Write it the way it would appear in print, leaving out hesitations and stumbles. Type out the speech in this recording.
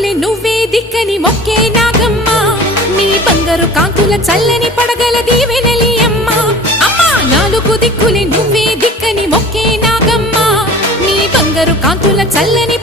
దిక్కులే నువ్వే దిక్కని మొక్కే నాగమ్మ నీ బంగారు కాంతుల చల్లని పడగల దీవెనలి అమ్మ అమ్మా నాలుగు దిక్కులే నువ్వే దిక్కని మొక్కే నాగమ్మ నీ బంగారు కాంతుల చల్లని